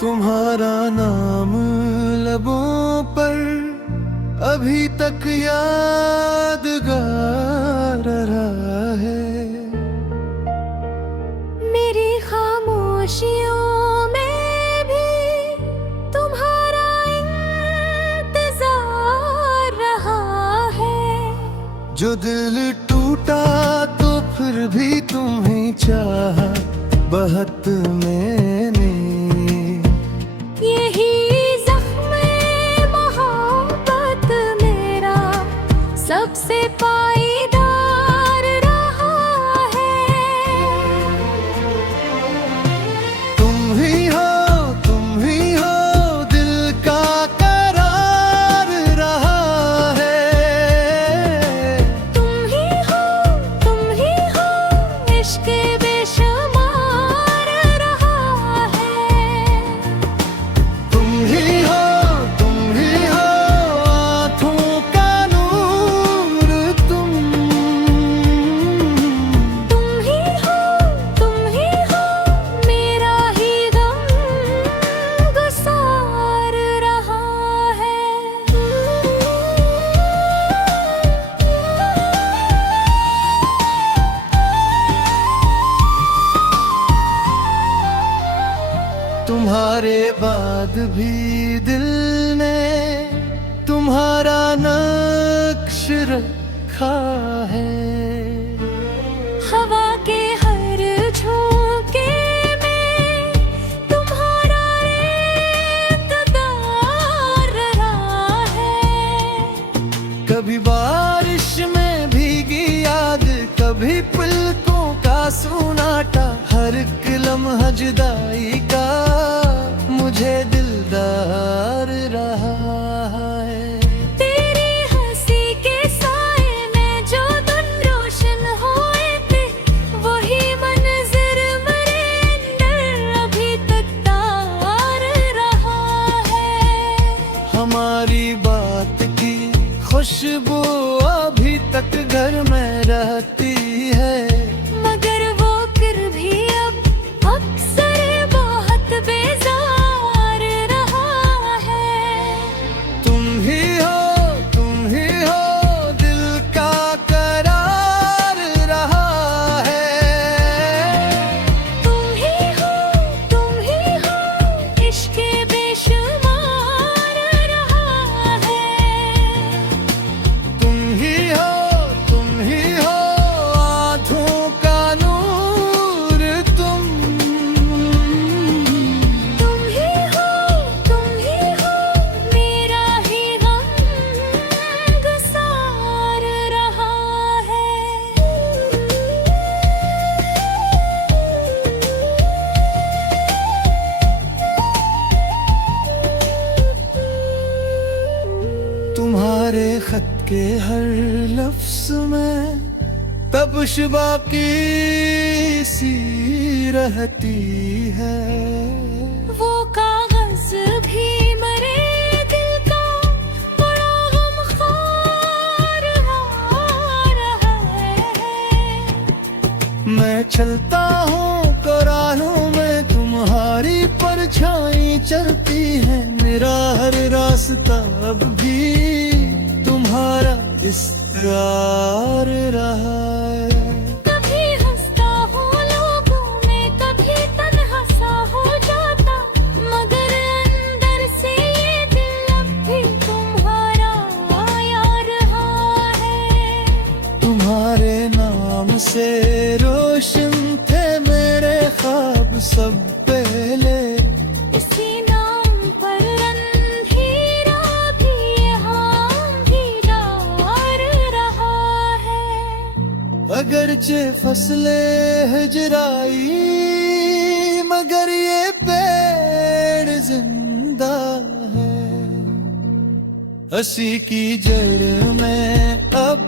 तुम्हारा नाम लबों पर अभी तक यादगार रहा है। मेरी खामोशियों में भी तुम्हारा इंतजार रहा है। जो दिल टूटा तो फिर भी तुम्हें चाहा बहुत मैंने। यही ज़ख्म मोहब्बत मेरा सबसे पाईदार रहा है। तुम ही हो दिल का करार रहा है। तुम ही हो इश्क़ बेशुमार रहा है। तुम ही हो आँखों का नूर तुम। तुम ही हो मेरा ही गम गुसार रहा है। तुम्हारे बाद भी दिल ने तुम्हारा नक्श रखा है। हवा के हर झोंके में तुम्हारा इक़्तिदार रहा है। कभी बारिश में भीगी याद, कभी पलकों का सुनाटा, हर एक लम्हा जुदाई का मुझे दिलदार रहा है। तेरी हंसी के साए में जो दिन रोशन हुए थे, वही मंज़र मेरे अंदर अभी तक तार रहा है। हमारी बात की खुशबू अभी तक घर में रहती है। मगर वो फिर भी अब अक्सर बहुत बेजार रहा है। तुम ही हो दिल का करार रहा है। तुम ही हो इश्क़ बेशुमार रहा है। तुम ही हो आँखों का नूर तुम। तुम ही हो मेरा ही गम गुसार रहा है। तुम्हारे खत के हर लफ्ज़ में तब्श बाकी सी रहती है। वो कागज भी मरे दिल का बड़ा गमख़ार रहा है। मैं चलता हूँ कुरानों में तुम्हारी परछाई चलती है। मेरा हर रास्ता अब भी तुम्हारा इस्तार रहा है। कभी हंसता हूँ लोगों में, कभी तन्हा सा हो जाता, मगर अंदर से ये दिल अब भी तुम्हारा यार रहा है। तुम्हारे नाम से रोशन थे मेरे ख्वाब सब पहले। इसी नाम पर अंधेरा भी यहाँ अंधेरार रहा है। अगरचे फसले हजराई, मगर ये पेड़ जिंदा है। हंसी की जड़ में अब